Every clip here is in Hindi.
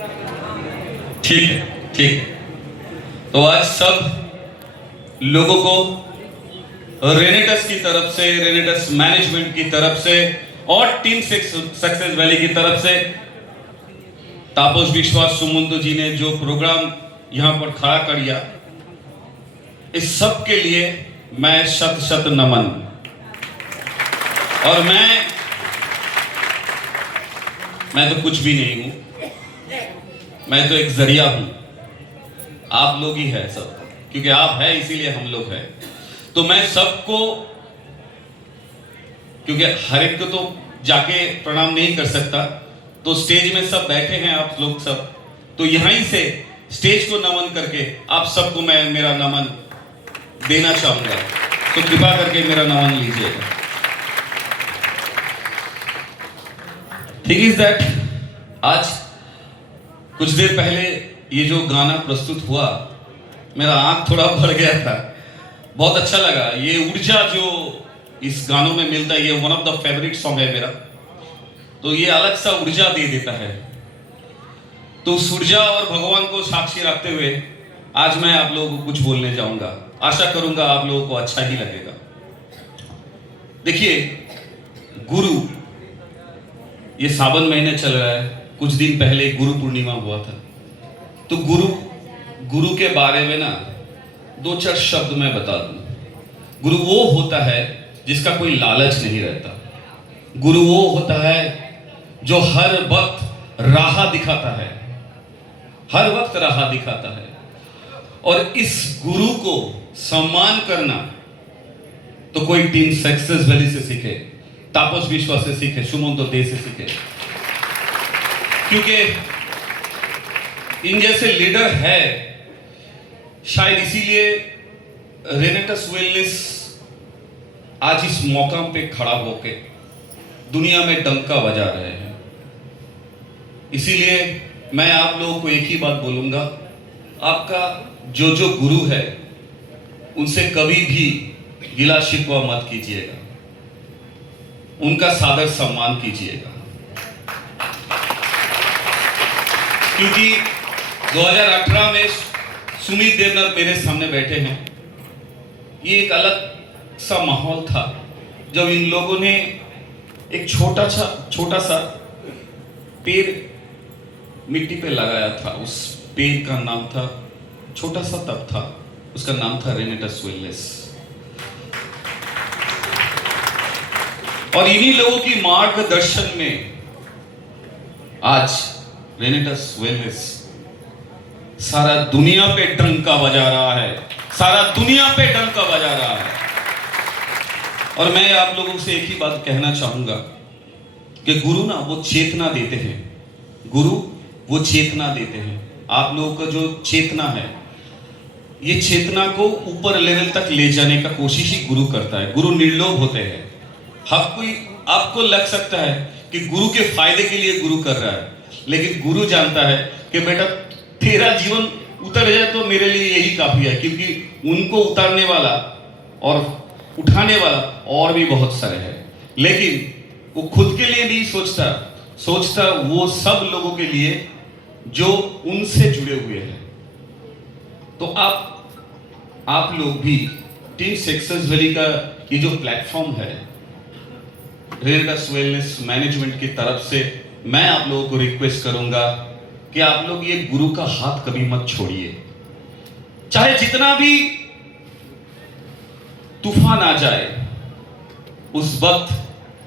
ठीक है, ठीक है। तो आज सब लोगों को रेनेटस की तरफ से, रेनेटस मैनेजमेंट की तरफ से और टीम सक्सेस वैली की तरफ से तापस विश्वास सुमंतो जी ने जो प्रोग्राम यहां पर खड़ा कर दिया, इस सब के लिए मैं शत शत नमन। और मैं तो कुछ भी नहीं हूं, मैं तो एक जरिया हूं। आप लोग ही है सब, क्योंकि आप है इसीलिए हम लोग हैं। तो मैं सबको, क्योंकि हर एक को तो जाके प्रणाम नहीं कर सकता, तो स्टेज में सब बैठे हैं आप लोग सब, तो यहीं से स्टेज को नमन करके आप सबको मैं मेरा नमन देना चाहूंगा। तो कृपा करके मेरा नमन लीजिएगा। ठीक इज दैट आज कुछ देर पहले ये जो गाना प्रस्तुत हुआ, मेरा आंख थोड़ा भर गया था, बहुत अच्छा लगा। ये ऊर्जा जो इस गानों में मिलता है, ये one of the favourite song है मेरा, तो ये अलग सा ऊर्जा दे देता है। तो उस ऊर्जा और भगवान को साक्षी रखते हुए आज मैं आप लोगों को कुछ बोलने जाऊंगा। आशा करूंगा आप लोगों को अच्छा ही लगेगा। देखिए, गुरु, ये सावन महीने चल रहा है, कुछ दिन पहले गुरु पूर्णिमा हुआ था। तो गुरु के बारे में ना दो चार शब्द मैं बता दूं। गुरु वो होता है जिसका कोई लालच नहीं रहता। गुरु वो होता है जो हर वक्त राह दिखाता है, हर वक्त राह दिखाता है। और इस गुरु को सम्मान करना तो कोई टीम सक्सेस वैली से सीखे, तापस विश्वास से सीखे, सुमंतो दे से सीखे, क्योंकि इन जैसे लीडर है। शायद इसीलिए रेनेटस वेलनेस आज इस मौका पे खड़ा होके दुनिया में डंका बजा रहे हैं। इसीलिए मैं आप लोगों को एक ही बात बोलूंगा, आपका जो जो गुरु है उनसे कभी भी गिला शिकवा मत कीजिएगा, उनका सादर सम्मान कीजिएगा। क्योंकि 2018 में सुमित देवनाथ मेरे सामने बैठे हैं। ये एक अलग सा माहौल था जब इन लोगों ने एक छोटा सा पेड़ मिट्टी पे लगाया था। उस पेड़ का नाम था, छोटा सा तब था, उसका नाम था रेनेटस वेलनेस। और इन्हीं लोगों की मार्गदर्शन में आज रेनेटस वेलनेस सारा दुनिया पे डंका बजा रहा है, सारा दुनिया पे डंका बजा रहा है। और मैं आप लोगों से एक ही बात कहना चाहूंगा कि गुरु ना वो चेतना देते हैं, गुरु वो चेतना देते हैं। आप लोगों का जो चेतना है, ये चेतना को ऊपर लेवल तक ले जाने का कोशिश ही गुरु करता है। गुरु निर्लोभ होते हैं। आपको लग सकता है कि गुरु के फायदे के लिए गुरु कर रहा है, लेकिन गुरु जानता है कि बेटा तेरा जीवन उतर जाए तो मेरे लिए यही काफी है, क्योंकि उनको उतारने वाला और उठाने वाला और भी बहुत सारे हैं। लेकिन वो खुद के लिए नहीं सोचता वो सब लोगों के लिए जो उनसे जुड़े हुए हैं। तो आप लोग भी टीम सक्सेस वैली का ये जो प्लेटफॉर्म है, रेनेटस वेलनेस मैनेजमेंट की तरफ से मैं आप लोगों को रिक्वेस्ट करूंगा कि आप लोग ये गुरु का हाथ कभी मत छोड़िए। चाहे जितना भी तूफान आ जाए, उस वक्त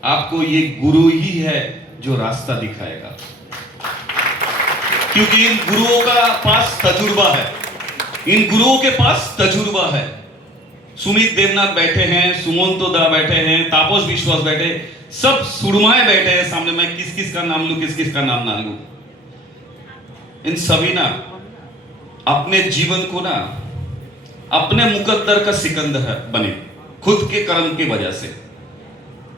आपको ये गुरु ही है जो रास्ता दिखाएगा, क्योंकि इन गुरुओं का पास तजुर्बा है, इन गुरुओं के पास तजुर्बा है। सुमित देवनाथ बैठे हैं, सुमंतो दा बैठे हैं, तापस विश्वास बैठे, सब सुरमाए बैठे हैं सामने। मैं किस किस का नाम लूं, किस किस का नाम ना लूं। इन सभी ना अपने जीवन को ना अपने मुकद्दर का सिकंदर बने, खुद के कर्म की वजह से।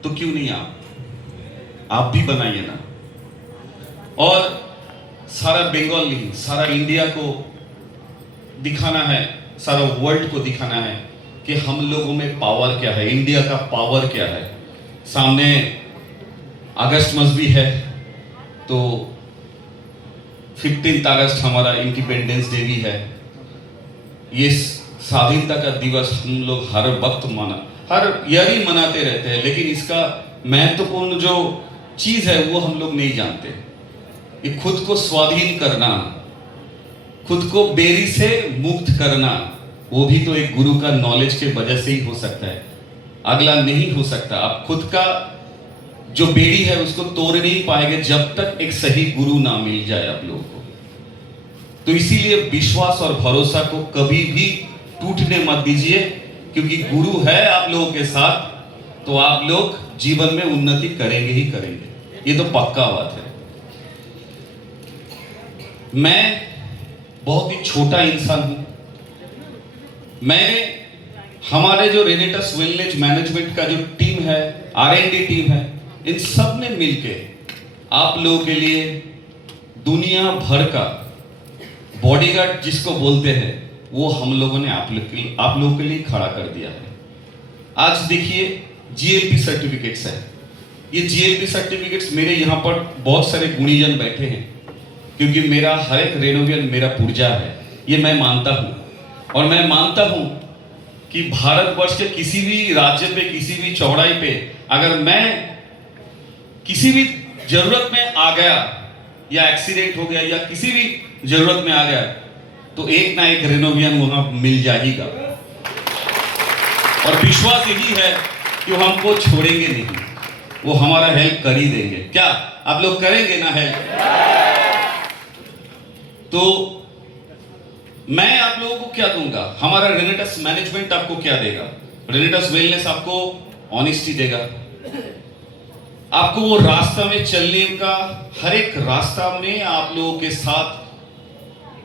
तो क्यों नहीं आप भी बनाइए ना। और सारा बंगाली, सारा इंडिया को दिखाना है, सारा वर्ल्ड को दिखाना है कि हम लोगों में पावर क्या है, इंडिया का पावर क्या है। सामने अगस्त मस भी है, तो 15 अगस्त हमारा इंडिपेंडेंस डे भी है। ये स्वाधीनता का दिवस हम लोग हर वक्त हर ईयर ही मनाते रहते हैं, लेकिन इसका महत्वपूर्ण जो चीज है वो हम लोग नहीं जानते। ये खुद को स्वाधीन करना, खुद को बेरी से मुक्त करना, वो भी तो एक गुरु का नॉलेज के वजह से ही हो सकता है, अगला नहीं हो सकता। आप खुद का जो बेड़ी है उसको तोड़ नहीं पाएंगे जब तक एक सही गुरु ना मिल जाए आप लोगों को। तो इसीलिए विश्वास और भरोसा को कभी भी टूटने मत दीजिए, क्योंकि गुरु है आप लोगों के साथ, तो आप लोग जीवन में उन्नति करेंगे ही करेंगे, ये तो पक्का बात है। मैं बहुत ही छोटा इंसान हूं। मैंने हमारे जो रेनेटस वेलनेस मैनेजमेंट का जो टीम है, R&D टीम है, इन सब ने मिलके आप लोगों के लिए दुनिया भर का बॉडीगार्ड जिसको बोलते हैं वो हम लोगों ने आप लोगों के लिए खड़ा कर दिया है। आज देखिए GLP सर्टिफिकेट्स है। ये GLP सर्टिफिकेट्स मेरे यहाँ पर बहुत सारे गुणीजन बैठे हैं, क्योंकि मेरा हर एक रेनोवियन मेरा पुर्जा है, ये मैं मानता हूँ। और मैं मानता हूँ कि भारतवर्ष के किसी भी राज्य पे, किसी भी चौड़ाई पे अगर मैं किसी भी जरूरत में आ गया या एक्सीडेंट हो गया या किसी भी जरूरत में आ गया, तो एक ना एक रेनोवियन वहां मिल जाएगा। और विश्वास यही है कि वो हमको छोड़ेंगे नहीं, वो हमारा हेल्प कर ही देंगे। क्या आप लोग करेंगे ना हेल्प? तो मैं आप लोगों को क्या दूंगा? हमारा रेनेटस मैनेजमेंट आपको क्या देगा? रेनेटस वेलनेस आपको ऑनेस्टी देगा, आपको वो रास्ता में चलने का, हर एक रास्ता में आप लोगों के साथ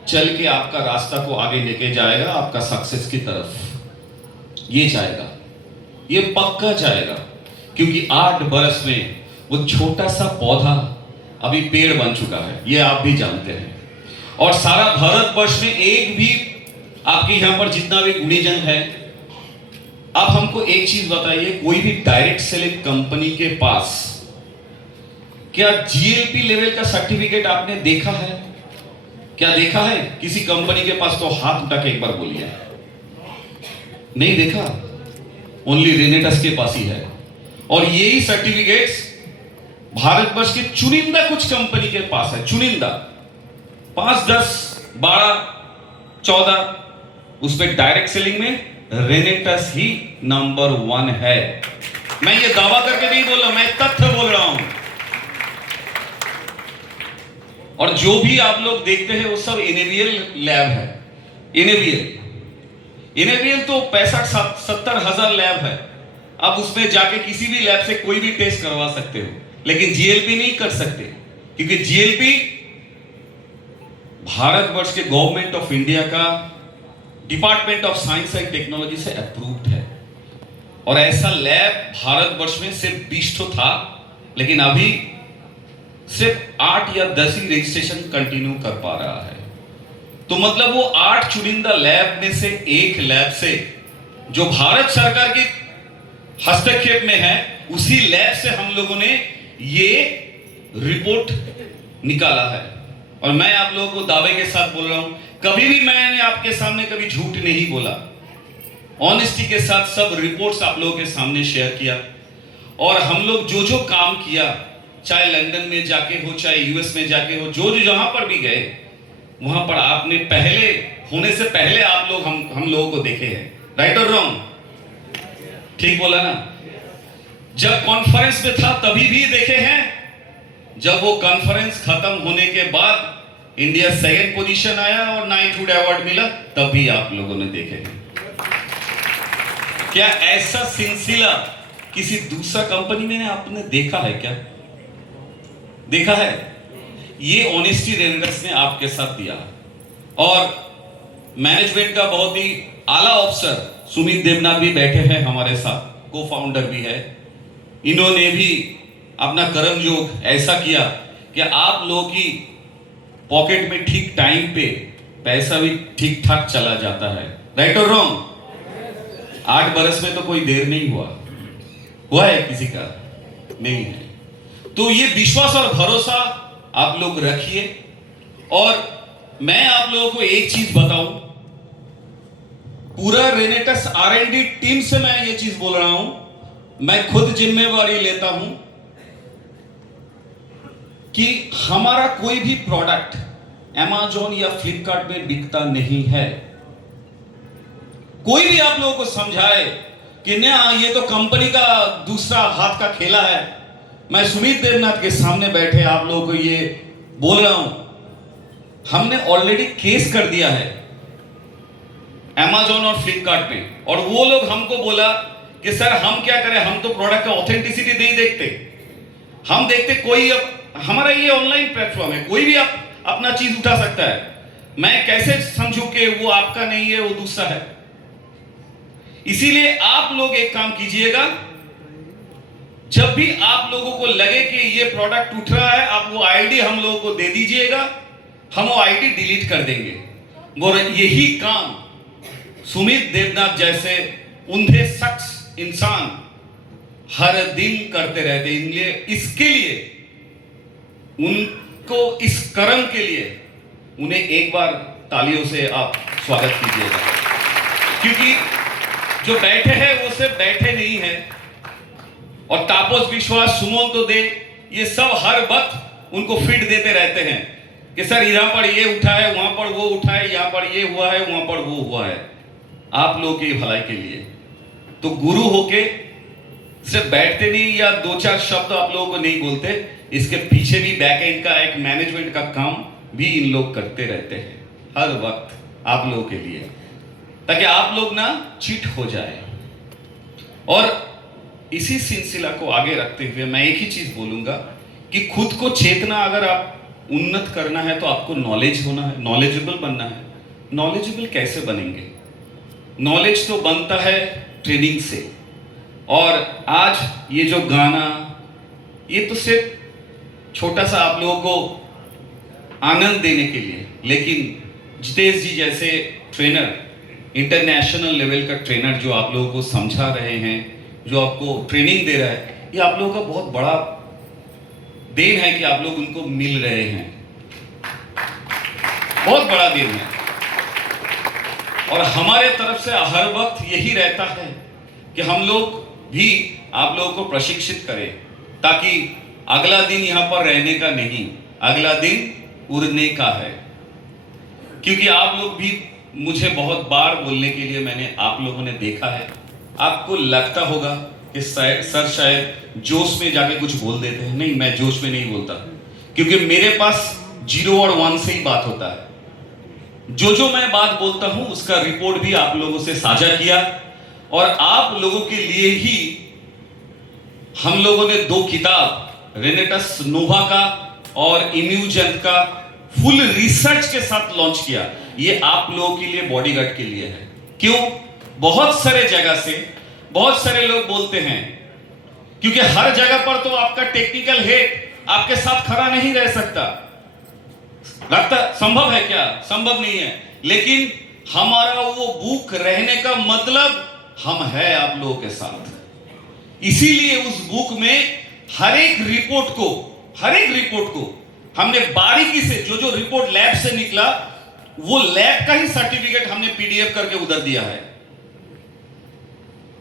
चल के आपका रास्ता को आगे लेके जाएगा, आपका सक्सेस की तरफ ये जाएगा, ये पक्का जाएगा। क्योंकि 8 बरस में वो छोटा सा पौधा अभी पेड़ बन चुका है, ये आप भी जानते हैं। और सारा भारतवर्ष में एक भी आपके यहां पर जितना भी गुणीजन है, अब हमको एक चीज बताइए, कोई भी डायरेक्ट सेलिंग कंपनी के पास क्या GLP लेवल का सर्टिफिकेट आपने देखा है? क्या देखा है किसी कंपनी के पास? तो हाथ उठा के एक बार बोलिए। नहीं देखा, ओनली रेनेटस के पास ही है। और यही सर्टिफिकेट्स भारतवर्ष के चुनिंदा कुछ कंपनी के पास है, चुनिंदा 5, 10, 12, 14, उस पर डायरेक्ट सेलिंग में रेनेटस ही नंबर 1 है। मैं ये दावा करके नहीं बोल रहा, मैं तथ्य बोल रहा हूं। और जो भी आप लोग देखते हैं वो सब इनेवियल लैब है। इनेवियल तो 65-70 लैब है। आप उसमें जाके किसी भी लैब से कोई भी टेस्ट करवा सकते हो, लेकिन GLP नहीं कर सकते, क्योंकि GLP भारतवर्ष के गवर्नमेंट ऑफ इंडिया का department of science and technology से अप्रूव्ड है। और ऐसा लैब भारतवर्ष में सिर्फ 20 तो था, लेकिन अभी सिर्फ 8 या 10 ही रजिस्ट्रेशन कंटिन्यू कर पा रहा है। तो मतलब वो 8 चुनिंदा लैब में से एक लैब से, जो भारत सरकार के हस्तक्षेप में है, उसी लैब से हम लोगों ने ये रिपोर्ट निकाला है। और मैं आप लोगों को दावे के साथ बोल रहा हूं, कभी भी मैंने आपके सामने कभी झूठ नहीं बोला, ऑनेस्टी के साथ सब रिपोर्ट्स आप लोगों के सामने शेयर किया। और हम लोग जो जो काम किया, चाहे लंदन में जाके हो, चाहे US में जाके हो, जो जहां पर भी गए, वहां पर आपने पहले होने से पहले आप लोग हम लोगों को देखे हैं। राइट और रॉन्ग? ठीक बोला ना? जब कॉन्फ्रेंस में था तभी भी देखे हैं, जब वो कॉन्फ्रेंस खत्म होने के बाद इंडिया 2nd पोजीशन आया और नाइटहुड अवार्ड मिला, तभी आप लोगों ने देखे हैं। क्या ऐसा सिलसिला किसी दूसरा कंपनी में आपने देखा है? क्या देखा है? ये ऑनेस्टी रेनेटस ने आपके साथ दिया। और मैनेजमेंट का बहुत ही आला अफसर सुमित देवनाथ भी बैठे हैं हमारे साथ, को फाउंडर भी है। इन्होंने भी अपना कर्मयोग ऐसा किया कि आप लोगों की पॉकेट में ठीक टाइम पे पैसा भी ठीक ठाक चला जाता है। राइट और रॉन्ग? 8 बरस में तो कोई देर नहीं हुआ है किसी का? नहीं है। तो ये विश्वास और भरोसा आप लोग रखिए और मैं आप लोगों को एक चीज बताऊं, पूरा रेनेटस R&D टीम से मैं ये चीज बोल रहा हूं, मैं खुद जिम्मेवारी लेता हूं कि हमारा कोई भी प्रोडक्ट Amazon या फ्लिपकार्ट में बिकता नहीं है। कोई भी आप लोगों को समझाए कि ना ये तो कंपनी का दूसरा हाथ का खेला है, मैं सुमित देवनाथ के सामने बैठे आप लोगों को ये बोल रहा हूं, हमने ऑलरेडी केस कर दिया है Amazon और फ्लिपकार्ट में, और वो लोग हमको बोला कि सर हम क्या करें, हम तो प्रोडक्ट का ऑथेंटिसिटी नहीं देखते, हम देखते कोई, अब हमारा ये ऑनलाइन प्लेटफॉर्म है, कोई भी आप अपना चीज उठा सकता है, मैं कैसे समझूं कि वो आपका नहीं है, वो दूसरा है। इसीलिए आप लोग एक काम कीजिएगा, जब भी आप लोगों को लगे कि ये प्रोडक्ट उठ रहा है, आप वो आईडी हम लोगों को दे दीजिएगा, हम वो आईडी डिलीट कर देंगे। और यही काम सुमित देवनाथ जैसे उन्हें शख्स इंसान हर दिन करते रहते हैं। इसके लिए उनको, इस कर्म के लिए उन्हें एक बार तालियों से आप स्वागत कीजिएगा, क्योंकि जो बैठे हैं वो सिर्फ बैठे नहीं है, और तापस विश्वास, सुमंत दे, ये सब हर वक्त उनको फीड देते रहते हैं कि सर यहाँ पर ये उठा है, वहां पर वो उठा है, यहाँ पर ये हुआ है, वहां पर वो हुआ है, आप लोगों की भलाई के लिए। तो गुरु होके सिर्फ बैठते नहीं या दो चार शब्द आप लोगों को नहीं बोलते, इसके पीछे भी बैक एंड का एक मैनेजमेंट का काम भी इन लोग करते रहते हैं हर वक्त आप लोगों के लिए, ताकि आप लोग ना चिट हो जाए। और इसी सिलसिला को आगे रखते हुए मैं एक ही चीज बोलूंगा कि खुद को चेतना, अगर आप उन्नत करना है तो आपको नॉलेज होना है, नॉलेजेबल बनना है। नॉलेजेबल कैसे बनेंगे? नॉलेज तो बनता है ट्रेनिंग से, और आज ये जो गाना, ये तो सिर्फ छोटा सा आप लोगों को आनंद देने के लिए, लेकिन जितेश जी जैसे ट्रेनर, इंटरनेशनल लेवल का ट्रेनर जो आप लोगों को समझा रहे हैं, जो आपको ट्रेनिंग दे रहा है, ये आप लोगों का बहुत बड़ा देन है कि आप लोग उनको मिल रहे हैं, बहुत बड़ा देन है। और हमारे तरफ से हर वक्त यही रहता है कि हम लोग भी आप लोगों को प्रशिक्षित करें, ताकि अगला दिन यहां पर रहने का नहीं, अगला दिन उड़ने का है। क्योंकि आप लोग भी मुझे बहुत बार बोलने के लिए मैंने आप लोगों ने देखा है, आपको लगता होगा कि सर शायद जोश में जाके कुछ बोल देते हैं। नहीं, मैं जोश में नहीं बोलता, क्योंकि मेरे पास 0 और 1 से ही बात होता है। जो मैं बात बोलता हूं उसका रिपोर्ट भी आप लोगों से साझा किया, और आप लोगों के लिए ही हम लोगों ने 2 किताब, रेनेटस नोवा का और इम्यूजेंट का, फुल रिसर्च के साथ लॉन्च किया। ये आप लोगों के लिए, बॉडीगार्ड के लिए है। क्यों? बहुत सारे जगह से बहुत सारे लोग बोलते हैं, क्योंकि हर जगह पर तो आपका टेक्निकल हेड आपके साथ खड़ा नहीं रह सकता। लगता संभव है क्या? संभव नहीं है। लेकिन हमारा वो बुक रहने का मतलब हम है आप लोगों के साथ। इसीलिए उस बुक में हर एक रिपोर्ट को हमने बारीकी से, जो रिपोर्ट लैब से निकला, वो लैब का ही सर्टिफिकेट हमने पीडीएफ करके उधर दिया है।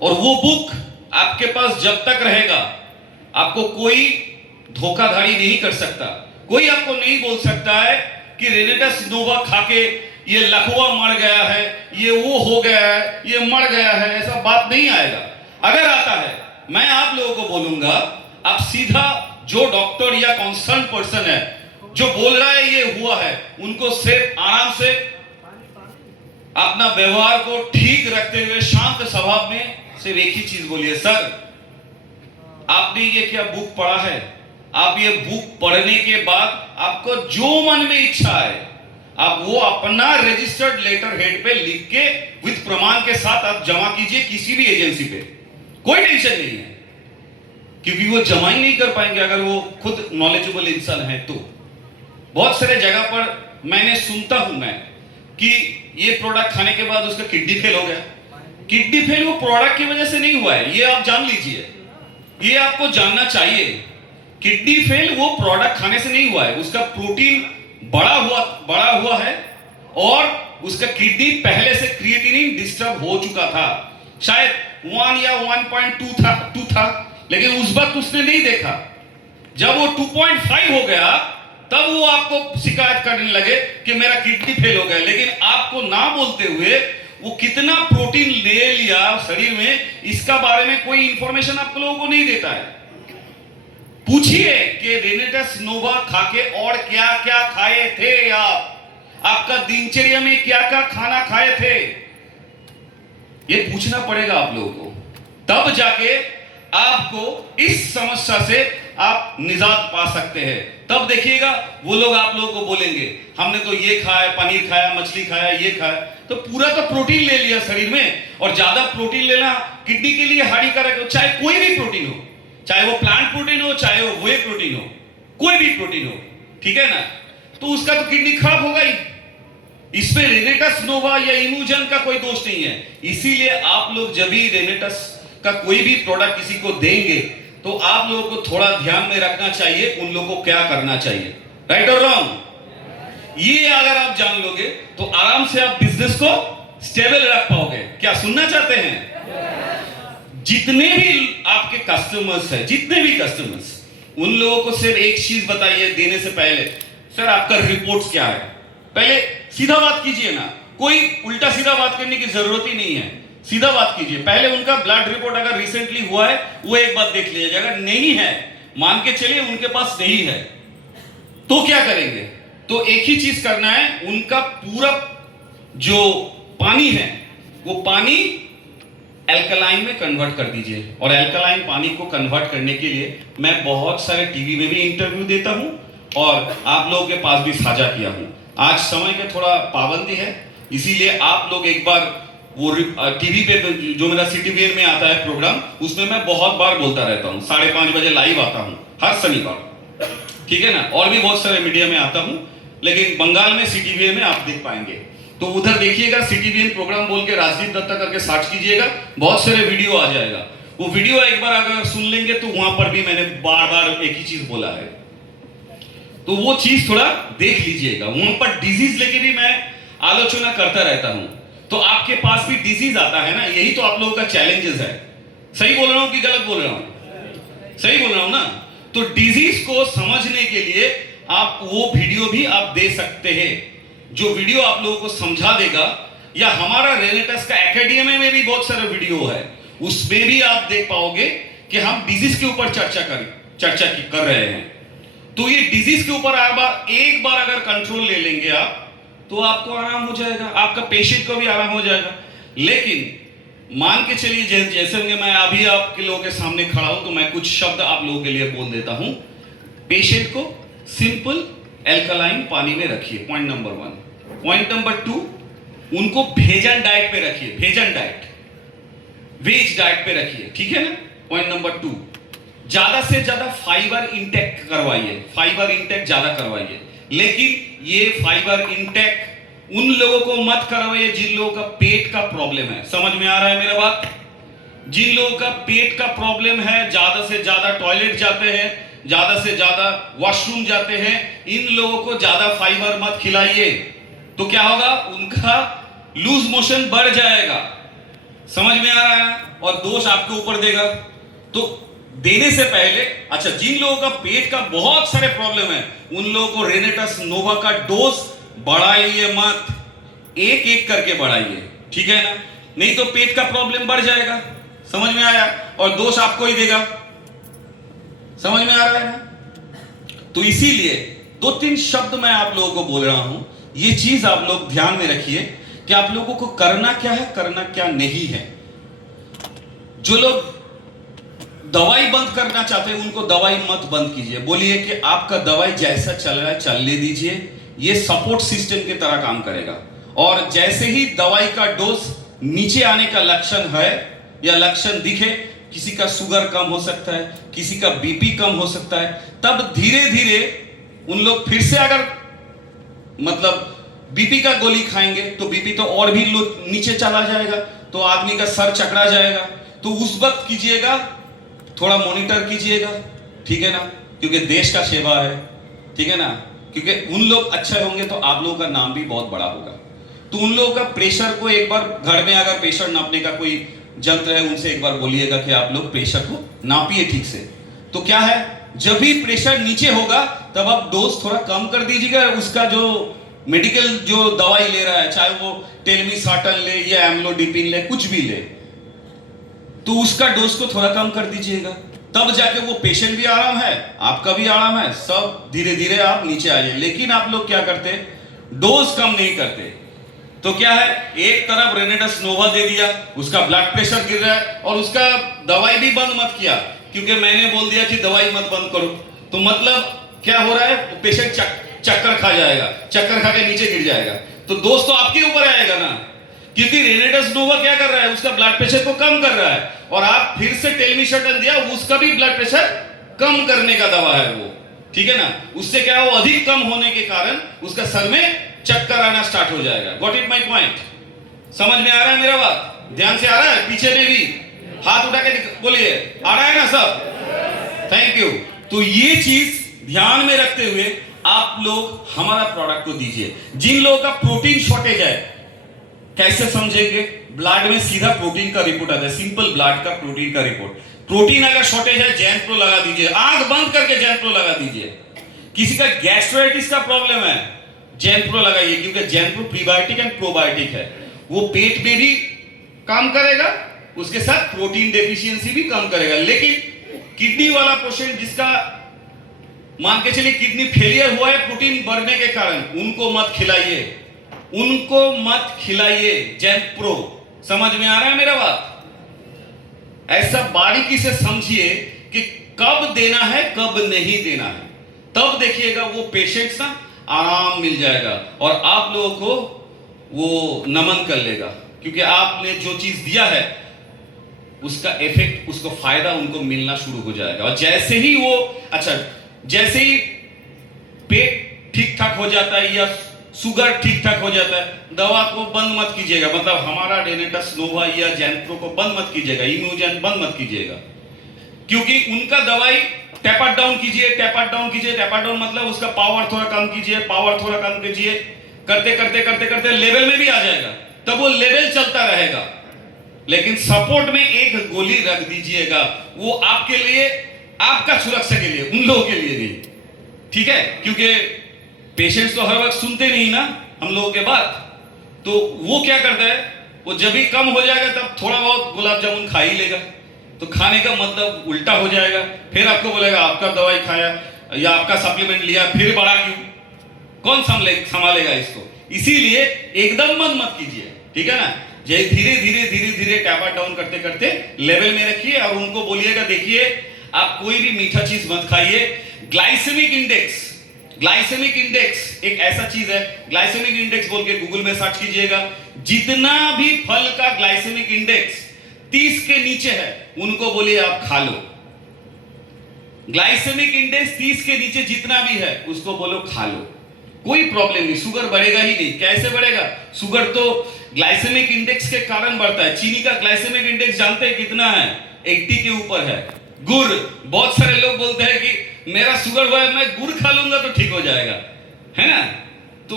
और वो बुक आपके पास जब तक रहेगा, आपको कोई धोखाधड़ी नहीं कर सकता। कोई आपको नहीं बोल सकता है कि रेनेटस नोवा खाके ये लकवा मर गया है, ये वो हो गया है, ये मर गया है, ऐसा बात नहीं आएगा। अगर आता है, मैं आप लोगों को बोलूंगा, आप सीधा जो डॉक्टर या कंसर्न पर्सन है जो बोल रहा है ये हुआ है, उनको सिर्फ आराम से अपना व्यवहार को ठीक रखते हुए शांत स्वभाव में सिर्फ एक ही चीज बोलिए, सर आपने ये क्या बुक पढ़ा है? आप ये बुक पढ़ने के बाद आपको जो मन में इच्छा है, आप वो अपना रजिस्टर्ड लेटर हेड पे लिख के विद प्रमाण के साथ आप जमा कीजिए किसी भी एजेंसी पे। कोई टेंशन नहीं है, क्योंकि वो जमा ही नहीं कर पाएंगे अगर वो खुद नॉलेजेबल इंसान है। तो बहुत सारे जगह पर मैंने सुनता हूं मैं कि ये प्रोडक्ट खाने के बाद उसका किडनी फेल हो गया। किडनी फेल वो प्रोडक्ट की वजह से नहीं हुआ है, ये आप जान लीजिए, ये आपको जानना चाहिए। किडनी फेल वो प्रोडक्ट खाने से नहीं हुआ है, उसका प्रोटीन बड़ा हुआ है और उसका किडनी पहले से क्रिएटिनिन डिस्टर्ब हो चुका था, शायद 1 या 1.2 था, लेकिन उस वक्त उसने नहीं देखा। जब वो 2.5 हो गया तब वो आपको शिकायत करने लगे कि मेरा किडनी फेल हो गया। लेकिन आपको ना बोलते हुए वो कितना प्रोटीन ले लिया शरीर में, इसका बारे में कोई इंफॉर्मेशन आप लोगों को नहीं देता है। पूछिए कि रेनेटस नोवा खाके और क्या क्या खाए थे आपका दिनचर्या में क्या क्या खाना खाए थे, ये पूछना पड़ेगा आप लोगों को, तब जाके आपको इस समस्या से आप निजात पा सकते हैं। तब देखिएगा वो लोग आप लोगों को बोलेंगे हमने तो ये खाया, पनीर खाया, मछली खाया, ये खाया, तो पूरा तो प्रोटीन ले लिया शरीर में, और ज्यादा प्रोटीन लेना किडनी के लिए हानिकारक हो। चाहे कोई भी प्रोटीन हो, चाहे वो प्लांट प्रोटीन हो, चाहे वो वे प्रोटीन हो, कोई भी प्रोटीन हो, ठीक है ना, तो उसका तो किडनी खराब होगा ही। इसमें रेनेटस नोवा या इमूजन का कोई दोष नहीं है। इसीलिए आप लोग जब भी रेनेटस का कोई भी प्रोडक्ट किसी को देंगे तो आप लोगों को थोड़ा ध्यान में रखना चाहिए उन लोगों को क्या करना चाहिए, राइट और रॉन्ग। ये अगर आप जान लोगे तो आराम से आप बिजनेस को स्टेबल रख पाओगे। क्या सुनना चाहते हैं? जितने भी आपके कस्टमर्स हैं, जितने भी कस्टमर्स, उन लोगों को सिर्फ एक चीज बताइए देने से पहले, सर आपका रिपोर्ट्स क्या है। पहले सीधा बात कीजिए ना, कोई उल्टा सीधा बात करने की जरूरत ही नहीं है, सीधा बात कीजिए। पहले उनका ब्लड रिपोर्ट अगर रिसेंटली हुआ है वो एक बात देख लीजिए, अगर नहीं है, मान के चलिए उनके पास नहीं है, तो क्या करेंगे? तो एक ही चीज करना है, उनका पूरा जो पानी है वो पानी एल्कलाइन में कन्वर्ट कर दीजिए। और एल्कलाइन पानी को कन्वर्ट करने के लिए मैं बहुत सारे टीवी में भी इंटरव्यू देता हूं और आप लोगों के पास भी साझा किया हूं। आज समय का थोड़ा पाबंदी है, इसीलिए आप लोग एक बार वो टीवी पे जो मेरा सिटीवीएन में आता है प्रोग्राम, उसमें मैं बहुत बार बोलता रहता हूँ, 5:30 बजे लाइव आता हूँ हर शनिवार, ठीक है ना। और भी बहुत सारे मीडिया में आता हूँ, लेकिन बंगाल में सिटीवीएन में आप देख पाएंगे, तो उधर देखिएगा सिटीवीएन प्रोग्राम बोल के राजदीप दत्ता करके सर्च कीजिएगा, बहुत सारे वीडियो आ जाएगा। वो वीडियो एक बार अगर सुन लेंगे तो वहां पर भी मैंने बार बार एक ही चीज बोला है, तो वो चीज थोड़ा देख लीजिएगा। वहां पर डिजीज लेके भी मैं आलोचना करता रहता हूं, तो आपके पास भी डिजीज आता है ना, यही तो आप लोगों का चैलेंजेस है। सही बोल रहा हूं कि गलत बोल रहा हूं? सही बोल रहा हूं ना। तो डिजीज को समझने के लिए आप वो वीडियो भी आप दे सकते हैं, जो वीडियो आप लोगों को समझा देगा। या हमारा रेनेटस का एकेडमी में भी बहुत सारे वीडियो है, उसमें भी आप देख पाओगे कि हम डिजीज के ऊपर चर्चा कर रहे हैं। तो ये डिजीज के ऊपर एक बार अगर कंट्रोल ले लेंगे आप, तो आपको आराम हो जाएगा, आपका पेशेंट को भी आराम हो जाएगा। लेकिन मान के चलिए जैसे मैं अभी आपके लोगों के सामने खड़ा हूं, तो मैं कुछ शब्द आप लोगों के लिए बोल देता हूं। पेशेंट को सिंपल एल्कलाइन पानी में रखिए, पॉइंट नंबर 1। पॉइंट नंबर 2, उनको वेजन डाइट पे रखिए, वेजन डाइट, वेज डाइट पे रखिए, ठीक है ना। पॉइंट नंबर 2, ज्यादा से ज्यादा फाइबर इंटेक करवाइए, फाइबर इंटेक ज्यादा करवाइए। लेकिन ये फाइबर इंटेक उन लोगों को मत करवाइए जिन लोगों का पेट का प्रॉब्लम है। समझ में आ रहा है मेरा बात? जिन लोगों का पेट का प्रॉब्लम है, ज्यादा से ज्यादा टॉयलेट जाते हैं, ज्यादा से ज्यादा वॉशरूम जाते हैं, इन लोगों को ज्यादा फाइबर मत खिलाइए। तो क्या होगा? उनका लूज मोशन बढ़ जाएगा। समझ में आ रहा है? और दोष आपके ऊपर देगा। तो देने से पहले, अच्छा, जिन लोगों का पेट का बहुत सारे प्रॉब्लम है, उन लोगों को रेनेटस नोवा का डोज बढ़ाइए मत, एक एक करके बढ़ाइए, ठीक है ना, नहीं तो पेट का प्रॉब्लम बढ़ जाएगा। समझ में आया? और दोष आपको ही देगा। समझ में आ रहा है ना? तो इसीलिए 2-3 शब्द मैं आप लोगों को बोल रहा हूं, ये चीज आप लोग ध्यान में रखिए कि आप लोगों को करना क्या है, करना क्या नहीं है। जो लोग दवाई बंद करना चाहते हैं उनको दवाई मत बंद कीजिए, बोलिए कि आपका दवाई जैसा चल रहा है चलने दीजिए, ये सपोर्ट सिस्टम की तरह काम करेगा। और जैसे ही दवाई का डोज नीचे आने का लक्षण है या लक्षण दिखे, किसी का शुगर कम हो सकता है, किसी का बीपी कम हो सकता है, तब धीरे धीरे उन लोग फिर से अगर मतलब बीपी का गोली खाएंगे तो बीपी तो और भी नीचे चला जाएगा, तो आदमी का सर चकरा जाएगा। तो उस वक्त कीजिएगा, थोड़ा मॉनिटर कीजिएगा, ठीक है ना, क्योंकि देश का सेवा है, ठीक है ना। क्योंकि उन लोग अच्छे होंगे तो आप लोगों का नाम भी बहुत बड़ा होगा। तो उन लोगों का प्रेशर को एक बार घर में अगर प्रेशर नापने का कोई यंत्र है उनसे एक बार बोलिएगा कि आप लोग प्रेशर को नापिए ठीक से। तो क्या है, जब भी प्रेशर नीचे होगा तब आप डोज थोड़ा कम कर दीजिएगा। उसका जो मेडिकल जो दवाई ले रहा है, चाहे वो टेलमिसार्टन ले या एम्लोडिपिन ले, कुछ भी ले, तो उसका डोज को थोड़ा कम कर दीजिएगा। तब जाके वो पेशेंट भी आराम है, आपका भी आराम है, सब धीरे धीरे आप नीचे आ जाए। लेकिन आप लोग क्या करते, डोज कम नहीं करते। तो क्या है, एक तरफ रेनेडस नोवा दे दिया, उसका ब्लड प्रेशर गिर रहा है और उसका दवाई भी बंद मत किया, क्योंकि मैंने बोल दिया कि दवाई मत बंद करो। तो मतलब क्या हो रहा है, पेशेंट चक्कर खा जाएगा, चक्कर खा के नीचे गिर जाएगा। तो दोस्त तो आपके ऊपर आएगा ना, क्योंकि रेनेडस नोवा क्या कर रहा है, उसका ब्लड प्रेशर को कम कर रहा है। और आप फिर से टेलमिसार्टन दिया, उसका भी ब्लड प्रेशर कम करने का दवा है वो, ठीक है ना। उससे क्या, वो अधिक कम होने के कारण उसका सर में चक्कर आना स्टार्ट हो जाएगा। Got it my point? समझ में आ रहा है मेरा बात? ध्यान से आ रहा है? पीछे में भी हाथ उठा के बोलिए, आ रहा है ना सब? Thank you. तो ये चीज ध्यान में रखते हुए आप लोग हमारा प्रोडक्ट को दीजिए। जिन लोगों का प्रोटीन शॉर्टेज है, कैसे समझेंगे? ब्लड में सीधा प्रोटीन का रिपोर्ट आता है, सिंपल ब्लड का प्रोटीन का रिपोर्ट। प्रोटीन अगर शॉर्टेज है, जैन प्रो लगा दीजिए, आंख बंद करके जैन प्रो लगा दीजिए। किसी का गैस्ट्राइटिस का प्रॉब्लम है, जैन प्रो लगाइए, क्योंकि Jain pro prebiotic and probiotic है। वो पेट में भी काम करेगा, उसके साथ प्रोटीन डेफिशिएंसी भी कम करेगा। लेकिन किडनी वाला पेशेंट जिसका मान के चलिए किडनी फेलियर हुआ है प्रोटीन बढ़ने के कारण, उनको मत खिलाइए, उनको मत खिलाइए जैन प्रो। समझ में आ रहा है मेरा बात? ऐसा बारीकी से समझिए कि कब देना है कब नहीं देना है, तब देखिएगा वो पेशेंट्स ना आराम मिल जाएगा और आप लोगों को वो नमन कर लेगा, क्योंकि आपने जो चीज दिया है उसका इफेक्ट, उसको फायदा उनको मिलना शुरू हो जाएगा। और जैसे ही वो जैसे ही पेट ठीक ठाक हो जाता है या शुगर ठीक ठाक हो जाता है, दवा को बंद मत कीजिएगा। मतलब हमारा रेनेडस नोवा या जैनप्रो को बंद मत कीजिएगा, इम्यूजन बंद मत कीजिएगा, क्योंकि उनका दवाई टेपर डाउन कीजिए, टेपर डाउन कीजिए। टेपर डाउन मतलब उसका पावर थोड़ा कम कीजिए, पावर थोड़ा कम कीजिए, करते करते करते करते लेवल में भी आ जाएगा, तब वो लेवल चलता रहेगा। लेकिन सपोर्ट में एक गोली रख दीजिएगा, वो आपके लिए, आपका सुरक्षा के लिए, उन लोगों के लिए नहीं, ठीक है? क्योंकि पेशेंट्स तो हर वक्त सुनते नहीं ना हम लोगों के बात। तो वो क्या करता है, वो जब भी कम हो जाएगा तब थोड़ा बहुत गुलाब जामुन खा ही लेगा। तो खाने का मतलब उल्टा हो जाएगा, फिर आपको बोलेगा आपका दवाई खाया या आपका सप्लीमेंट लिया फिर बड़ा क्यों, कौन संभालेगा इसको? इसीलिए एकदम मत कीजिए, ठीक है ना। धीरे धीरे धीरे धीरे टैपर डाउन करते करते लेवल में रखिए और उनको बोलिएगा देखिए आप कोई भी मीठा चीज मत खाइए। ग्लाइसेमिक इंडेक्स एक ऐसा चीज है, ग्लाइसेमिक इंडेक्स बोल के गूगल में सर्च कीजिएगा। जितना भी फल का ग्लाइसेमिक इंडेक्स 30 के नीचे है उनको बोलिए आप खा लो। ग्लाइसेमिक इंडेक्स 30 के नीचे जितना भी है उसको बोलो खा लो, कोई प्रॉब्लम नहीं, शुगर बढ़ेगा ही नहीं। कैसे बढ़ेगा? शुगर तो ग्लाइसेमिक इंडेक्स के कारण बढ़ता है। चीनी का ग्लाइसेमिक इंडेक्स जानते हैं कितना है? 80 के ऊपर है। गुड़, बहुत सारे लोग बोलते हैं कि मेरा शुगर हुआ है, मैं गुड़ खा लूंगा तो ठीक हो जाएगा, है ना। तो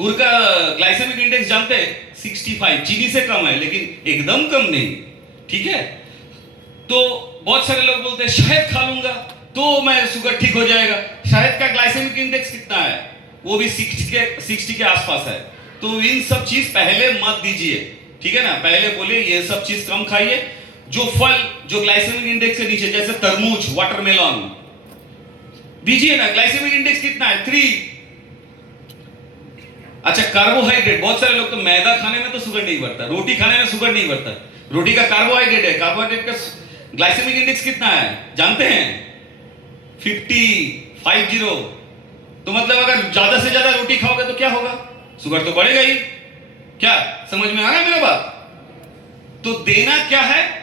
गुड़ का ग्लाइसेमिक इंडेक्स जानते हैं 65, चीनी से कम है लेकिन एकदम कम नहीं, ठीक है। तो बहुत सारे लोग बोलते हैं शहद खा लूंगा तो मैं शुगर ठीक हो जाएगा। शहद का ग्लाइसेमिक इंडेक्स कितना है? वो भी 60 के आसपास है। तो इन सब चीज पहले मत दीजिए, ठीक है ना। पहले बोलिए ये सब चीज कम खाइए। जो फल जो ग्लाइसेमिक इंडेक्स से नीचे, जैसे तरबूज, वाटरमेलन दीजिए ना। ग्लाइसेमिक इंडेक्स कितना है? 3। अच्छा, कार्बोहाइड्रेट, बहुत सारे लोग तो मैदा खाने में तो शुगर नहीं बढ़ता, रोटी खाने में शुगर नहीं बढ़ता। रोटी का कार्बोहाइड्रेट है, कार्बोहाइड्रेट का ग्लाइसेमिक इंडेक्स कितना है जानते हैं? 50। तो मतलब अगर ज्यादा से ज्यादा रोटी खाओगे तो क्या होगा? शुगर तो बढ़ेगा ही। क्या समझ में आ रहा है मेरा बात? तो देना क्या है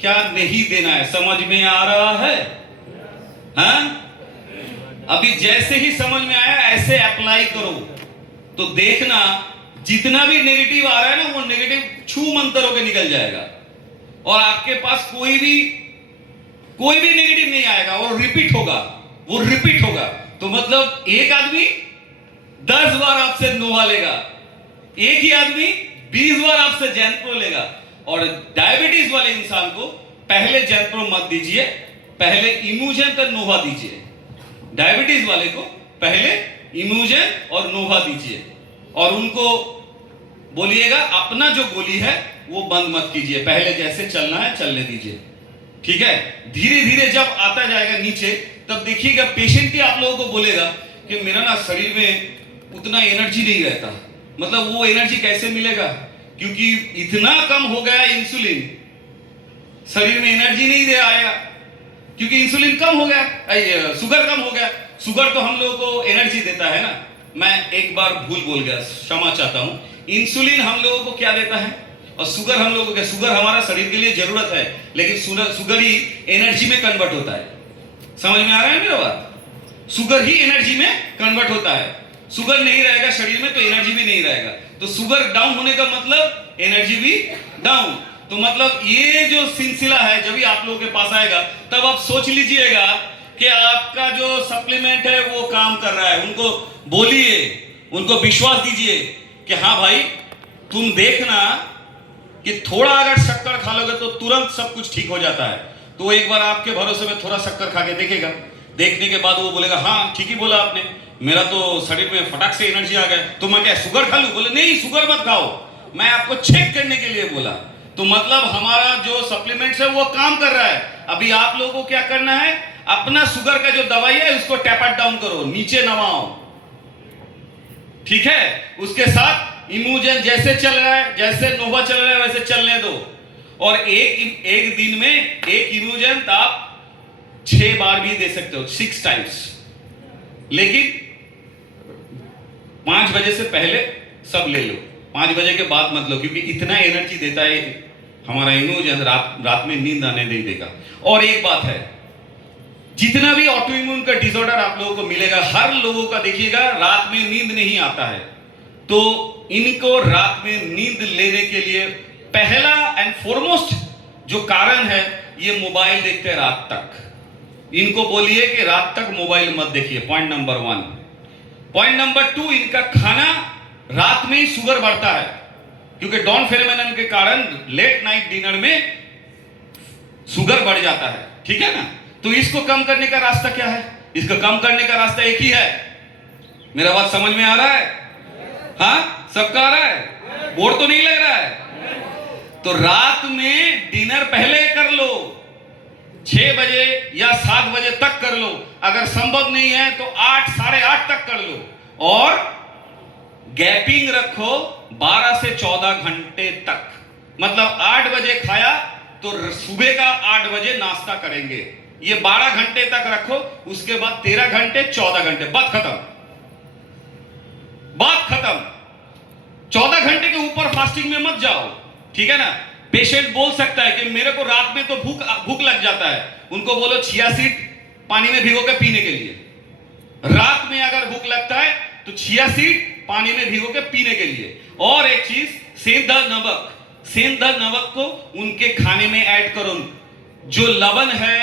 क्या नहीं देना है, समझ में आ रहा है? हाँ, अभी जैसे ही समझ में आया ऐसे अप्लाई करो तो देखना जितना भी नेगेटिव आ रहा है ना वो नेगेटिव छू मंतर होकर निकल जाएगा और आपके पास कोई भी नेगेटिव नहीं आएगा। वो रिपीट होगा। तो मतलब एक आदमी 10 बार आपसे नोवा लेगा, एक ही आदमी 20 बार आपसे जैनप्रो लेगा। और डायबिटीज वाले इंसान को पहले जैनप्रो मत दीजिए, पहले इम्यूजन तो नोवा दीजिए। डायबिटीज वाले को पहले इम्यूजन और नोवा दीजिए, और उनको बोलिएगा अपना जो गोली है वो बंद मत कीजिए, पहले जैसे चलना है चलने दीजिए, ठीक है। धीरे धीरे जब आता जाएगा नीचे, तब देखिएगा पेशेंट ही आप लोगों को बोलेगा कि मेरा ना शरीर में उतना एनर्जी नहीं रहता। मतलब वो एनर्जी कैसे मिलेगा? क्योंकि इतना कम हो गया इंसुलिन, शरीर में एनर्जी नहीं दे आएगा, क्योंकि इंसुलिन कम हो गया, शुगर कम हो गया। शुगर तो हम लोगों को एनर्जी देता है ना। मैं एक बार भूल बोल गया, क्षमा चाहता हूं। इंसुलिन हम लोगों को क्या देता है और शुगर हम लोगों को, शुगर हमारा शरीर के लिए जरूरत है, लेकिन शुगर ही एनर्जी में कन्वर्ट होता है। समझ में आ रहा है मेरा बात? शुगर ही एनर्जी में कन्वर्ट होता है। शुगर नहीं रहेगा शरीर में तो एनर्जी भी नहीं रहेगा। तो शुगर डाउन होने का मतलब एनर्जी भी डाउन। तो मतलब ये जो सिलसिला है, जब भी आप लोगों के पास आएगा तब आप सोच लीजिएगा कि आपका जो सप्लीमेंट है वो काम कर रहा है। उनको बोलिए, उनको विश्वास दीजिए कि हाँ भाई तुम देखना कि थोड़ा अगर शक्कर खा लोगे तो तुरंत सब कुछ ठीक हो जाता है। तो एक बार आपके भरोसे में थोड़ा शक्कर खा के देखेगा, देखने के बाद वो बोलेगा हाँ ठीक ही बोला आपने, मेरा तो शरीर में फटाक से एनर्जी आ गया। तो मैं क्या शुगर खा लूं? बोले नहीं, शुगर मत खाओ, मैं आपको चेक करने के लिए बोला। तो मतलब हमारा जो सप्लीमेंट्स है वो काम कर रहा है। अभी आप लोगों को क्या करना है, अपना शुगर का जो दवाई है उसको टैप डाउन करो, नीचे नवाओ, ठीक है। उसके साथ इम्यूजन जैसे चल रहा है, जैसे नोवा चल रहा है वैसे चलने दो। और एक दिन में एक इम्यूजन आप 6 बार भी दे सकते हो, 6 टाइम्स, लेकिन 5 बजे से पहले सब ले लो, 5 बजे के बाद मत लो, क्योंकि इतना एनर्जी देता है हमारा इम्यूजन, रात में नींद आने नहीं देगा। और एक बात है, जितना भी ऑटो इम्यून का डिसऑर्डर आप लोगों को मिलेगा, हर लोगों का देखिएगा रात में नींद नहीं आता है। तो इनको रात में नींद लेने के लिए पहला एंड फॉरमोस्ट जो कारण है, ये मोबाइल देखते हैं रात तक। इनको बोलिए कि रात तक मोबाइल मत देखिए, पॉइंट नंबर 1। पॉइंट नंबर 2, इनका खाना रात में ही शुगर बढ़ता है, क्योंकि डॉन फेनोमेनन के कारण लेट नाइट डिनर में शुगर बढ़ जाता है, ठीक है ना। तो इसको कम करने का रास्ता क्या है? इसको कम करने का रास्ता एक ही है। मेरा बात समझ में आ रहा है? हाँ, सबका आ रहा है? बोर तो नहीं लग रहा है? तो रात में डिनर पहले कर लो, 6 बजे या 7 बजे तक कर लो। अगर संभव नहीं है तो 8, साढ़े 8 तक कर लो। और गैपिंग रखो 12 से 14 घंटे तक। मतलब 8 बजे खाया तो सुबह का 8 बजे नाश्ता करेंगे, ये 12 घंटे तक रखो। उसके बाद 13 घंटे, 14 घंटे, बात खत्म, बात खत्म। 14 घंटे के ऊपर फास्टिंग में मत जाओ, ठीक है ना। पेशेंट बोल सकता है कि मेरे को रात में तो भूख लग जाता है, उनको बोलो चिया सीड पानी में भिगो के पीने के लिए। रात में अगर भूख लगता है तो चिया सीड पानी में भिगो के पीने के लिए। और एक चीज, सेंधा नमक, सेंधा नमक को उनके खाने में ऐड करो। जो लवण है,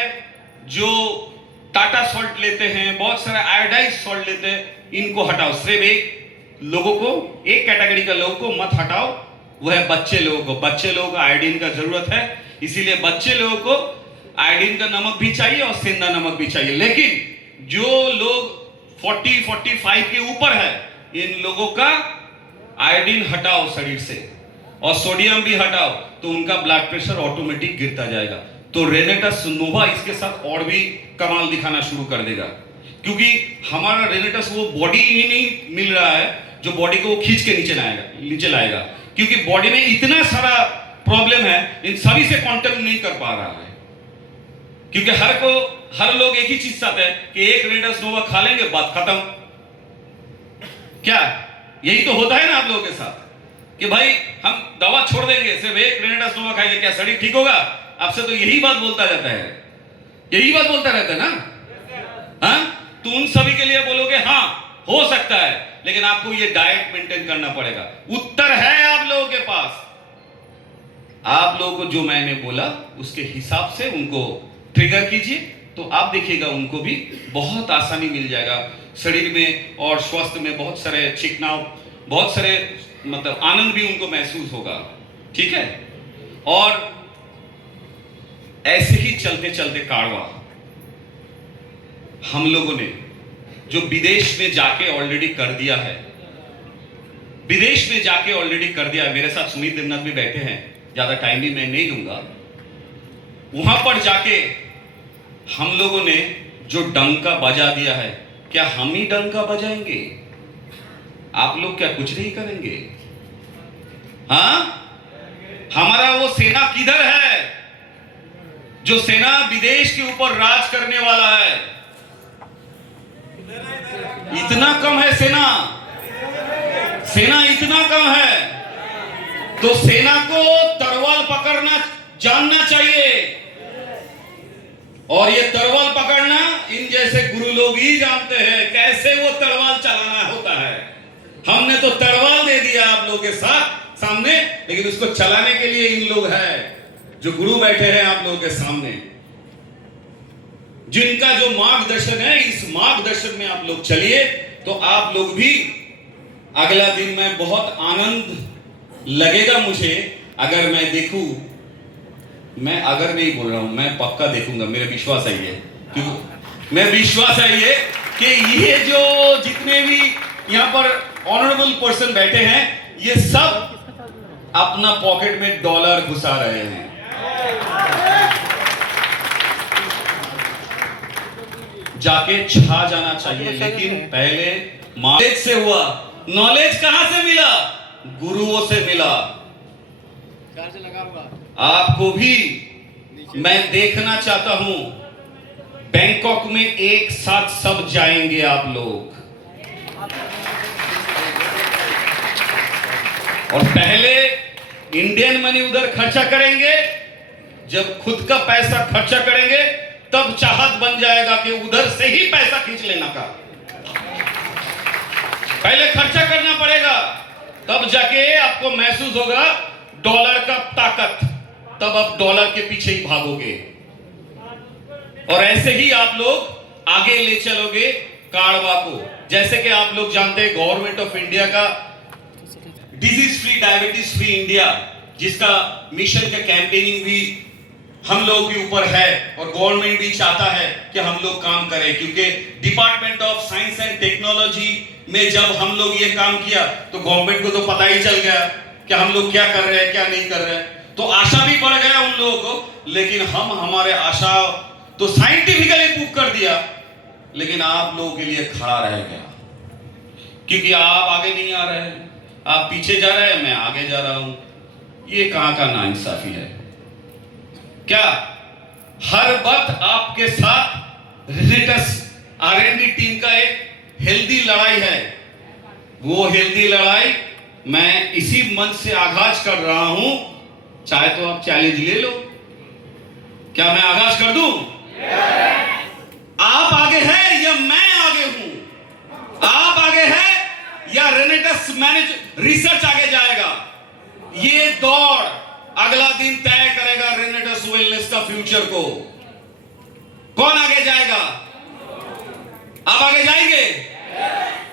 जो टाटा सॉल्ट लेते हैं, बहुत सारे आयोडाइज सॉल्ट लेते हैं, इनको हटाओ। सिर्फ एक लोगों को, एक कैटेगरी का लोगों को मत हटाओ, वो है बच्चे लोगों को। बच्चे लोगों को आयोडीन का जरूरत है, इसीलिए बच्चे लोगों को आयोडीन का नमक भी चाहिए और सेंधा नमक भी चाहिए। लेकिन जो लोग 40-45 के ऊपर है, इन लोगों का आयोडीन हटाओ शरीर से, और सोडियम भी हटाओ, तो उनका ब्लड प्रेशर ऑटोमेटिक गिरता जाएगा। तो रेनेटस नोवा इसके साथ और भी कमाल दिखाना शुरू कर देगा, क्योंकि हमारा रेनेटस वो बॉडी ही नहीं मिल रहा है जो बॉडी को खींच के नीचे लाएगा, क्योंकि बॉडी में इतना सारा प्रॉब्लम है, इन सभी से कांटेक्ट नहीं कर पा रहा है। क्योंकि हर लोग एक ही चीज चाहते हैं कि एक रेनेटस नोवा खा लेंगे, बात खत्म। क्या यही तो होता है ना आप लोगों के साथ कि भाई हम दवा छोड़ देंगे, सिर्फ एक रेनेटस नोवा खाएंगे, क्या शरीर ठीक होगा? आपसे तो यही बात बोलता जाता है, यही बात बोलता रहता है ना। हाँ, तो उन सभी के लिए बोलोगे हाँ हो सकता है, लेकिन आपको ये डाइट मेंटेन करना पड़ेगा। उत्तर है आप लोगों के पास। आप लोगों को जो मैंने बोला उसके हिसाब से उनको ट्रिगर कीजिए, तो आप देखिएगा उनको भी बहुत आसानी मिल जाएगा। शरीर में और स्वास्थ्य में बहुत सारे चिकनाव, बहुत सारे मतलब आनंद भी उनको महसूस होगा, ठीक है। और ऐसे ही चलते चलते कारवा हम लोगों ने जो विदेश में जाके ऑलरेडी कर दिया है, विदेश में जाके ऑलरेडी कर दिया है। मेरे साथ सुमित देवनाथ भी बैठे हैं, ज्यादा टाइम भी मैं नहीं दूंगा। वहां पर जाके हम लोगों ने जो डंका बजा दिया है, क्या हम ही डंका बजाएंगे? आप लोग क्या कुछ नहीं करेंगे? हाँ, हमारा वो सेना किधर है जो सेना विदेश के ऊपर राज करने वाला है? इतना कम है सेना, सेना इतना कम है, तो सेना को तलवार पकड़ना जानना चाहिए। और ये तलवार पकड़ना इन जैसे गुरु लोग ही जानते हैं कैसे वो तलवार चलाना होता है। हमने तो तलवार दे दिया आप लोगों के साथ सामने, लेकिन उसको चलाने के लिए इन लोग हैं जो गुरु बैठे हैं आप लोगों के सामने, जिनका जो मार्गदर्शन है, इस मार्गदर्शन में आप लोग चलिए तो आप लोग भी अगला दिन में बहुत आनंद लगेगा मुझे। अगर मैं देखूं, मैं अगर नहीं बोल रहा हूं, मैं पक्का देखूंगा, मेरा विश्वास है ये, क्योंकि मैं विश्वास है ये कि ये जो जितने भी यहां पर ऑनरेबल पर्सन बैठे हैं, ये सब अपना पॉकेट में डॉलर घुसा रहे हैं। जाके छा जाना चाहिए, लेकिन पहले नॉलेज से हुआ। नॉलेज कहां से मिला? गुरुओं से मिला। आपको भी मैं देखना चाहता हूं, बैंकॉक में एक साथ सब जाएंगे आप लोग, और पहले इंडियन मनी उधर खर्चा करेंगे। जब खुद का पैसा खर्चा करेंगे तब चाहत बन जाएगा कि उधर से ही पैसा खींच लेना का। पहले खर्चा करना पड़ेगा, तब जाके आपको महसूस होगा डॉलर का ताकत, तब आप डॉलर के पीछे ही भागोगे। और ऐसे ही आप लोग आगे ले चलोगे कारवा को। जैसे कि आप लोग जानते हैं गवर्नमेंट ऑफ इंडिया का disease free, diabetes free India, जिसका मिशन का कैंपेनिंग भी हम लोगों के ऊपर है, और गवर्नमेंट भी चाहता है कि हम लोग काम करें, क्योंकि department of science and technology में जब हम लोग ये काम किया तो गवर्नमेंट को तो पता ही चल गया कि हम लोग क्या कर रहे हैं, क्या नहीं कर रहे हैं। तो आशा भी बढ़ गया उन लोगों को, लेकिन हम हमारे आशा तो साइंटिफिकली प्रूव कर दिया, लेकिन आप लोगों के लिए खड़ा रह गया, क्योंकि आप आगे नहीं आ रहे हैं, आप पीछे जा रहे हैं, मैं आगे जा रहा हूं। ये कहां का नाइंसाफी है? क्या हर वक्त आपके साथ रिजिटस R&D टीम का एक हेल्दी लड़ाई है? वो हेल्दी लड़ाई मैं इसी मंच से आगाज कर रहा हूं। चाहे तो आप चैलेंज ले लो, क्या मैं आगाज कर दूं? आप आगे हैं या मैं आगे हूं? आप आगे हैं या रेनेटस मैनेज रिसर्च आगे जाएगा? ये दौड़ अगला दिन तय करेगा रेनेटस वेलनेस का फ्यूचर को। कौन आगे जाएगा? आप आगे जाएंगे?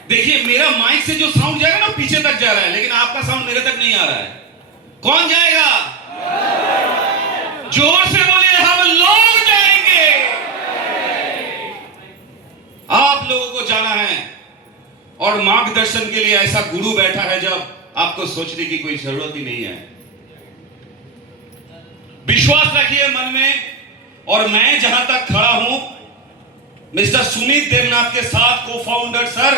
देखिए मेरा माइक से जो साउंड जाएगा ना पीछे तक जा रहा है, लेकिन आपका साउंड मेरे तक नहीं आ रहा है। कौन जाएगा? जोर से बोलिए, हम लोग जाएंगे। आप लोगों को जाना है, और मार्गदर्शन के लिए ऐसा गुरु बैठा है जब आपको सोचने की कोई जरूरत ही नहीं है। विश्वास रखिए मन में, और मैं जहां तक खड़ा हूं मिस्टर सुमित देवनाथ के साथ को फाउंडर सर,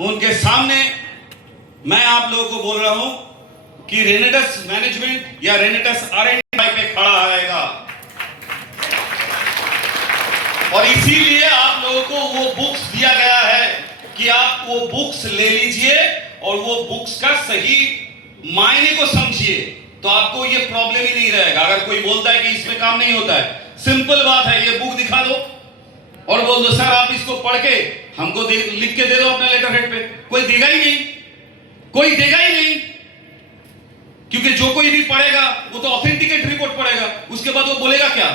उनके सामने मैं आप लोगों को बोल रहा हूं कि रेनेटस मैनेजमेंट या रेनेटस R&D पे खड़ा रहेगा। और इसीलिए आप लोगों को वो बुक्स दिया गया है कि आप वो बुक्स ले लीजिए और वो बुक्स का सही मायने को समझिए, तो आपको ये प्रॉब्लम ही नहीं रहेगा। अगर कोई बोलता है कि इसमें काम नहीं होता है, सिंपल बात है, ये बुक दिखा दो और बोल दो सर आप इसको पढ़ के हमको लिख के दे दो अपने लेटर हेड पे। कोई देगा ही नहीं, कोई देगा ही नहीं, क्योंकि जो कोई भी पढ़ेगा वो तो ऑथेंटिकेट रिपोर्ट पढ़ेगा, उसके बाद वो बोलेगा क्या?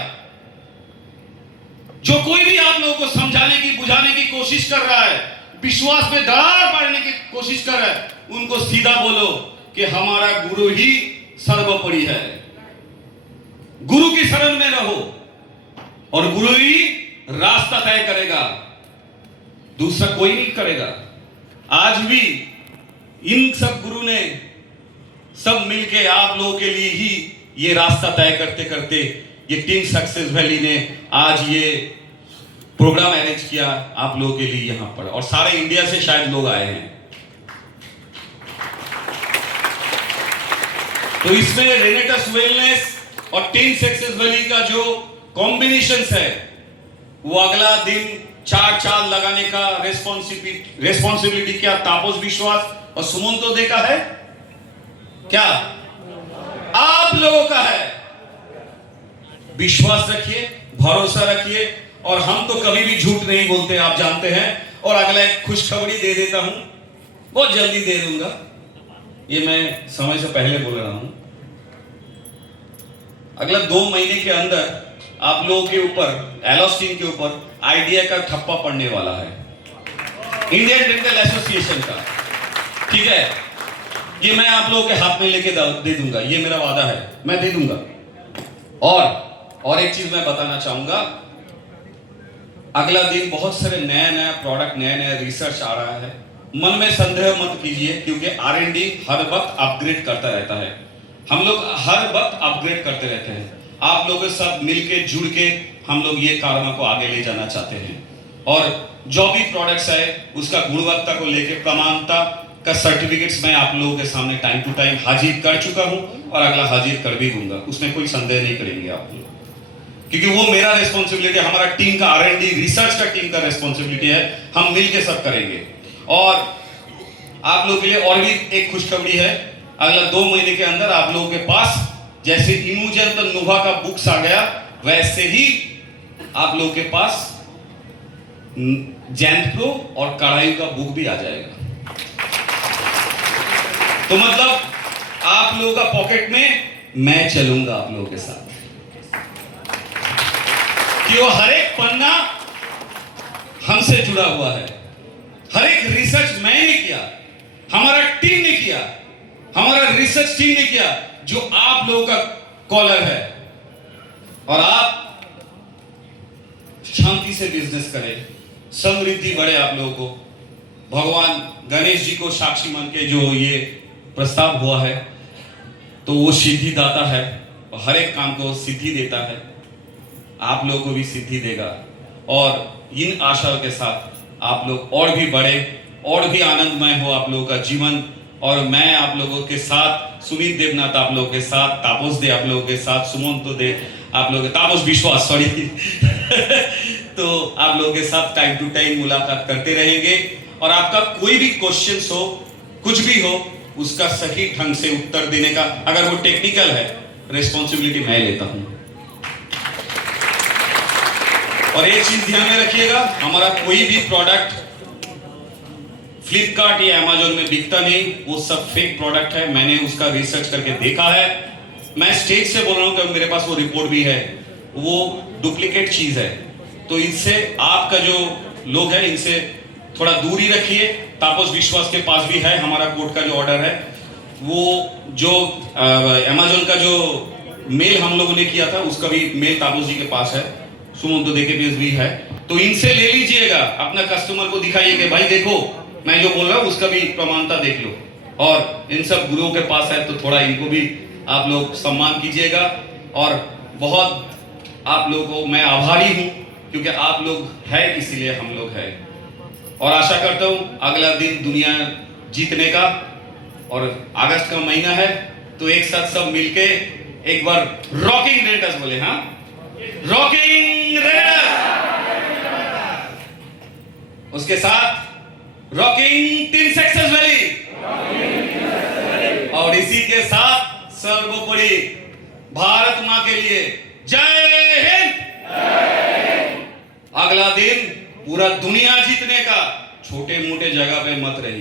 जो कोई भी आप लोगों को समझाने की बुझाने की कोशिश कर रहा है, विश्वास में दरार मारने की कोशिश कर रहा है, उनको सीधा बोलो कि हमारा गुरु ही सर्वोपरि है। गुरु की शरण में रहो और गुरु ही रास्ता तय करेगा, दूसरा कोई नहीं करेगा। आज भी इन सब गुरु ने सब मिलके आप लोगों के लिए ही ये रास्ता तय करते करते ये टीम सक्सेस वैली ने आज ये प्रोग्राम अरेंज किया आप लोगों के लिए यहां पर, और सारे इंडिया से शायद लोग आए हैं। तो इसमें रेनेटस वेलनेस और टीम सक्सेस वैली का जो कॉम्बिनेशन है वो अगला दिन 4 चांद लगाने का रेस्पॉन्सिबिलिटी क्या तापस विश्वास और सुमंतो दे का है, क्या आप लोगों का है। विश्वास रखिए, भरोसा रखिए, और हम तो कभी भी झूठ नहीं बोलते, आप जानते हैं। और अगला एक खुशखबरी दे देता हूं, बहुत जल्दी दे दूंगा, ये मैं समय से पहले बोल रहा हूं। अगला 2 महीने के अंदर आप लोगों के ऊपर, एलोस्टीन के ऊपर आइडिया का ठप्पा पड़ने वाला है, इंडियन डेंटल एसोसिएशन का, ठीक है। ये मैं आप लोगों के हाथ में लेके दे दूंगा, ये मेरा वादा है, मैं दे दूंगा। और एक चीज मैं बताना चाहूंगा, अगला दिन बहुत सारे नया प्रोडक्ट, नया रिसर्च आ रहा है। मन में संदेह मत कीजिए, क्योंकि R&D हर वक्त अपग्रेड करता रहता है, हम लोग हर वक्त अपग्रेड करते रहते हैं। आप लोगों के साथ मिलके जुड़ के हम लोग ये कारवा को आगे ले जाना चाहते हैं, और जो भी प्रोडक्ट्स है उसका गुणवत्ता को लेके प्रमाणता का सर्टिफिकेट्स मैं आप लोगों के सामने टाइम टू टाइम हाजिर कर चुका हूं, और अगला हाजिर कर भी दूंगा, उसमें कोई संदेह नहीं करेंगे आप लोग, क्योंकि वो मेरा रिस्पॉन्सिबिलिटी है, हमारा टीम का R&D रिसर्च का टीम का रिस्पॉन्सिबिलिटी है, हम मिलके सब करेंगे। और आप लोगों के लिए और भी एक खुशखबरी है, अगला 2 महीने के अंदर आप लोगों के पास जैसे इमोजन तो नोवा का बुक्स आ गया, वैसे ही आप लोगों के पास जैंत प्रो और कढ़ाई का बुक भी आ जाएगा। तो मतलब आप लोगों का पॉकेट में मैं चलूंगा आप लोगों के साथ, कि वो हर एक पन्ना हमसे जुड़ा हुआ है, हर एक रिसर्च मैंने किया, हमारा टीम ने किया, हमारा रिसर्च टीम ने किया, जो आप लोगों का कॉलर है। और आप शांति से बिजनेस करें, समृद्धि बढ़े आप लोगों को। भगवान गणेश जी को साक्षी मान के जो ये प्रस्ताव हुआ है, तो वो सिद्धि दाता है, और हर एक काम को सिद्धि देता है, आप लोगों को भी सिद्धि देगा। और इन आशाओं के साथ आप लोग और भी बढ़े, और भी आनंदमय हो आप लोगों का जीवन। और मैं आप लोगों के साथ, सुमित देवनाथ आप लोगों के साथ, तापस दे आप लोगों के साथ, सुमंतो दे आप लोगों के, तापस विश्वास सॉरी तो आप लोगों के साथ टाइम टू टाइम मुलाकात करते रहेंगे। और आपका कोई भी क्वेश्चन हो, कुछ भी हो, उसका सही ढंग से उत्तर देने का, अगर वो टेक्निकल है, रिस्पॉन्सिबिलिटी मैं लेता हूं। और एक चीज ध्यान में रखिएगा, हमारा कोई भी प्रोडक्ट फ्लिपकार्ट या अमेजोन में बिकता नहीं, वो सब फेक प्रोडक्ट है, मैंने उसका रिसर्च करके देखा है। मैं स्टेज से बोल रहा हूं कि मेरे पास वो रिपोर्ट भी है, वो डुप्लीकेट चीज है। तो इनसे आपका जो लोग है, इनसे थोड़ा दूरी रखिए। तापस विश्वास के पास भी है हमारा कोर्ट का जो ऑर्डर है, वो जो अमेजोन का जो मेल हम लोगों ने किया था, उसका भी मेल तापस जी के पास है, सुमंतो देखे पेज भी है। तो इनसे ले लीजिएगा, अपना कस्टमर को दिखाइए कि भाई देखो मैं जो बोल रहा हूं उसका भी प्रमाणता देख लो। और इन सब गुरुओं के पास है, तो थोड़ा इनको भी आप लोग सम्मान कीजिएगा। और बहुत आप लोगों को मैं आभारी हूं, क्योंकि आप लोग है, इसीलिए हम लोग है। और आशा करता हूं अगला दिन दुनिया जीतने का, और अगस्त का महीना है, तो एक साथ सब मिलके एक बार रॉकिंग रेडर्स बोले, हाँ रॉकिंग रेडर्स, उसके साथ रॉकिंग टीम सक्सेस वैली, और इसी के साथ सर्वोपरि भारत मां के लिए जय हिंद। अगला दिन पूरा दुनिया जीतने का, छोटे मोटे जगह पे मत रहिए।